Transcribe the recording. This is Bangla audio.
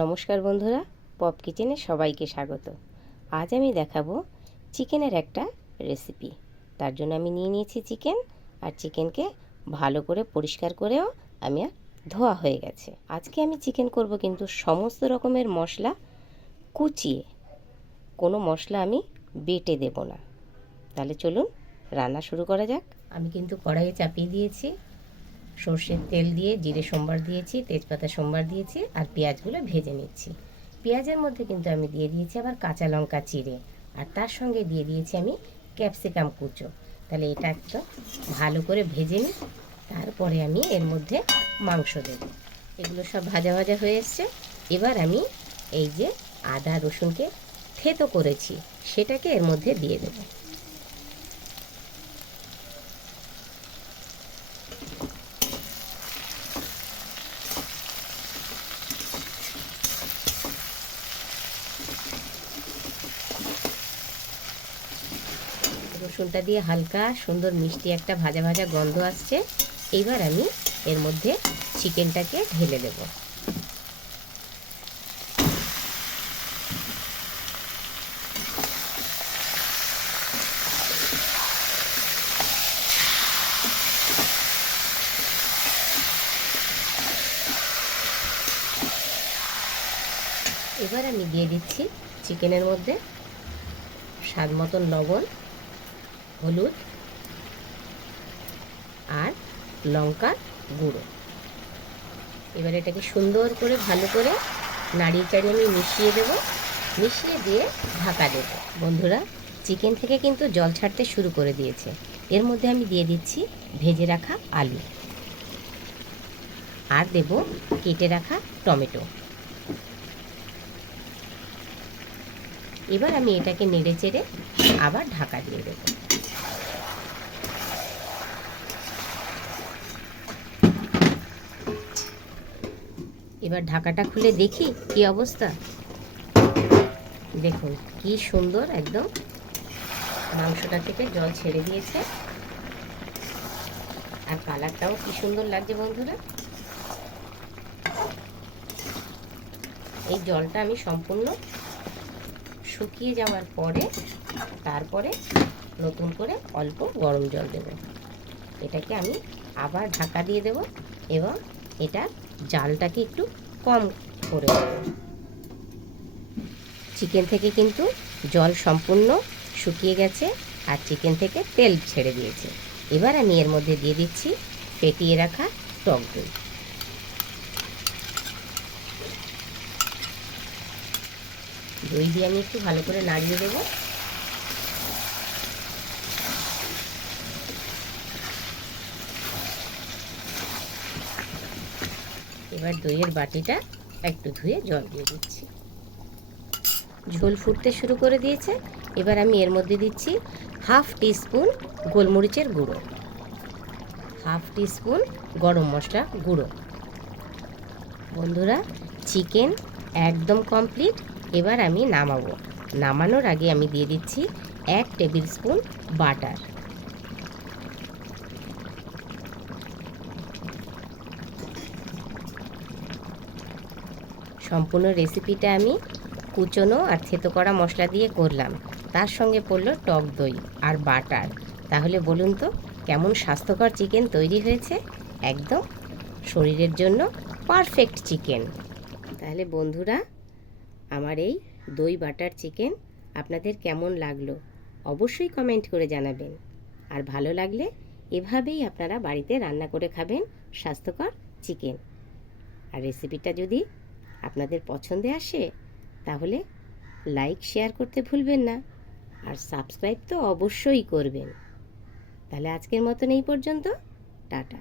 নমস্কার বন্ধুরা, পপ কিচেনে সবাইকে স্বাগত। আজ আমি দেখাবো চিকেনের একটা রেসিপি। তার জন্য আমি নিয়ে নিয়েছি চিকেন, আর চিকেনকে ভালো করে পরিষ্কার করেও আমি ধোয়া হয়ে গেছে। আজকে আমি চিকেন করব কিন্তু সমস্ত রকমের মশলা কুচিয়ে, কোনো মশলা আমি বেটে দেব না। তাহলে চলুন রান্না শুরু করা যাক। আমি কিন্তু কড়াইয়ে চাপিয়ে দিয়েছি, সর্ষের তেল দিয়ে জিরে সম্বার দিয়েছি, তেজপাতা সম্বার দিয়েছি, আর পেঁয়াজগুলো ভেজে নিচ্ছি। পেঁয়াজের মধ্যে কিন্তু আমি দিয়ে দিয়েছি আবার কাঁচা লঙ্কা চিড়ে, আর তার সঙ্গে দিয়ে দিয়েছি আমি ক্যাপসিকাম কুচো। তাহলে এটা একটু ভালো করে ভেজে নিই, তারপরে আমি এর মধ্যে মাংস দেব। এগুলো সব ভাজা ভাজা হয়ে এসছে। এবার আমি এই যে আদা রসুনকে থেতো করেছি সেটাকে এর মধ্যে দিয়ে দেব। রসুনটা দিয়ে হালকা সুন্দর মিষ্টি একটা ভাজা ভাজা গন্ধ আসছে। এইবার আমি এর মধ্যে চিকেনটাকে ঢেলে দেব। এবার আমি দিয়ে দিচ্ছি চিকেনের মধ্যে স্বাদ মতন লবণ, হলুদ আর লঙ্কার গুঁড়ো। এবার এটাকে সুন্দর করে ভালো করে নাড়িয়ে চাড়িয়ে আমি মিশিয়ে দেব। মিশিয়ে দিয়ে ঢাকা দেব। বন্ধুরা, চিকেন থেকে কিন্তু জল ছাড়তে শুরু করে দিয়েছে। এর মধ্যে আমি দিয়ে দিচ্ছি ভেজে রাখা আলু, আর দেব কেটে রাখা টমেটো। এবার আমি এটাকে নেড়ে চেড়ে আবার ঢাকা দিয়ে দেব। এবার ঢাকাটা খুলে দেখি কি অবস্থা। দেখুন কি সুন্দর একদম মাংসটা থেকে জল ছেড়ে দিয়েছে, আর কালারটাও কি সুন্দর লাগছে বন্ধুরা। এই জলটা আমি সম্পূর্ণ শুকিয়ে যাওয়ার পরে তারপরে নতুন করে অল্প গরম জল দেব। এটাকে আমি আবার ঢাকা দিয়ে দেব এবং এটা জালটাকে একটু কম করে দেব। চিকেন থেকে কিন্তু জল সম্পূর্ণ শুকিয়ে গেছে, আর চিকেন থেকে তেল ছেড়ে দিয়েছে। এবার আমি এর মধ্যে দিয়ে দিচ্ছি ফেটিয়ে রাখা টক দই। দই দিয়ে আমি একটু ভালো করে নাড়িয়ে দেব। এবার দইয়ের বাটিটা একটু ধুয়ে জল দিয়ে দিচ্ছি। ঝোল ফুটতে শুরু করে দিয়েছে। এবার আমি এর মধ্যে দিচ্ছি হাফ টিস্পুন গোলমরিচের গুঁড়ো, হাফ টিস্পুন গরম মশলা গুঁড়ো। বন্ধুরা, চিকেন একদম কমপ্লিট। এবার আমি নামাবো। নামানোর আগে আমি দিয়ে দিচ্ছি 1 টেবিল স্পুন বাটার। সম্পূর্ণ রেসিপিটা আমি কুচনো আর থেতো করা মশলা দিয়ে করলাম, তার সঙ্গে পড়লো টক দই আর বাটার। তাহলে বলুন তো কেমন স্বাস্থ্যকর চিকেন তৈরি হয়েছে। একদম শরীরের জন্য পারফেক্ট চিকেন। তাহলে বন্ধুরা, আমার এই দই বাটার চিকেন আপনাদের কেমন লাগলো অবশ্যই কমেন্ট করে জানাবেন। আর ভালো লাগলে এভাবেই আপনারা বাড়িতে রান্না করে খাবেন স্বাস্থ্যকর চিকেন। আর রেসিপিটা যদি আপনাদের পছন্দে আসে তাহলে লাইক শেয়ার করতে ভুলবেন না, আর সাবস্ক্রাইব তো অবশ্যই করবেন। তাহলে আজকের মতন এই পর্যন্ত। টাটা।